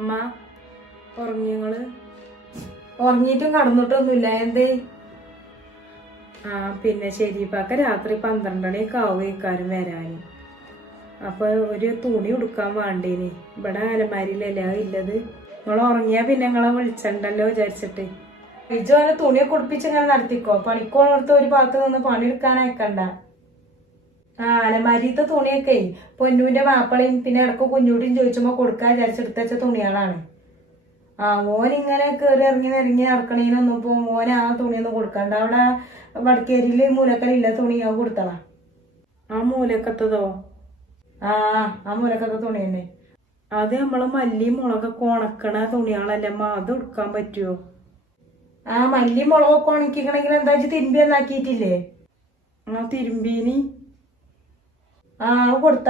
അമ്മ ഉറങ്ങിയങ്ങള് ഉറങ്ങിയിട്ടും കടന്നിട്ടൊന്നുമില്ല എന്തേ? പിന്നെ ശരിപ്പാക്ക രാത്രി 12 മണിയൊക്കെ ആവുകയും വരാന്. അപ്പൊ ഒരു തുണി ഉടുക്കാൻ വേണ്ടേന്. ഇവിടെ അലമാരിയിലല്ലേ ഇല്ലത്. നിങ്ങൾ ഉറങ്ങിയാ പിന്നെ നിങ്ങളെ വിളിച്ചണ്ടല്ലോ വിചാരിച്ചിട്ട്. ഇജു അങ്ങനെ തുണിയൊക്കെ ഉടുപ്പിച്ച് ഇങ്ങനെ നടത്തിക്കോ. പണിക്കോളടുത്ത് ഒരു ഭാഗത്ത് നിന്ന് പണിയെടുക്കാൻ അയക്കണ്ട. അലമാരിത്തെ തുണിയൊക്കെ പൊന്നൂന്റെ മാപ്പിളയും പിന്നെ ഇടക്ക് കുഞ്ഞൂട്ടിയും ചോദിച്ചുമ്പോ കൊടുക്കാൻ വിചാരിച്ചെടുത്ത തുണികളാണ്. മോൻ ഇങ്ങനെ കയറി ഇറങ്ങി നടക്കണേനൊന്നും ഇപ്പൊ മോൻ ആ തുണിയൊന്നും കൊടുക്കണ്ട. അവിടെ വടക്കേരിയില് മൂലക്കലില്ല തുണി അത് കൊടുത്തളാ. ആ മൂലക്കത്തതോ? ആ മൂലക്കത്തെ തുണി തന്നെ. അത് നമ്മള് മല്ലി മുളകൊക്കെ ഉണക്കണ തുണികളല്ലേ അമ്മ, അത് ഉടുക്കാൻ പറ്റുമോ? മല്ലി മുളകൊക്കെ ഉണക്കിക്കണമെങ്കിൽ എന്താ വെച്ച് തിരുമ്പി എന്നാക്കിയിട്ടില്ലേ? തിരുമ്പീനി കൊടുത്താ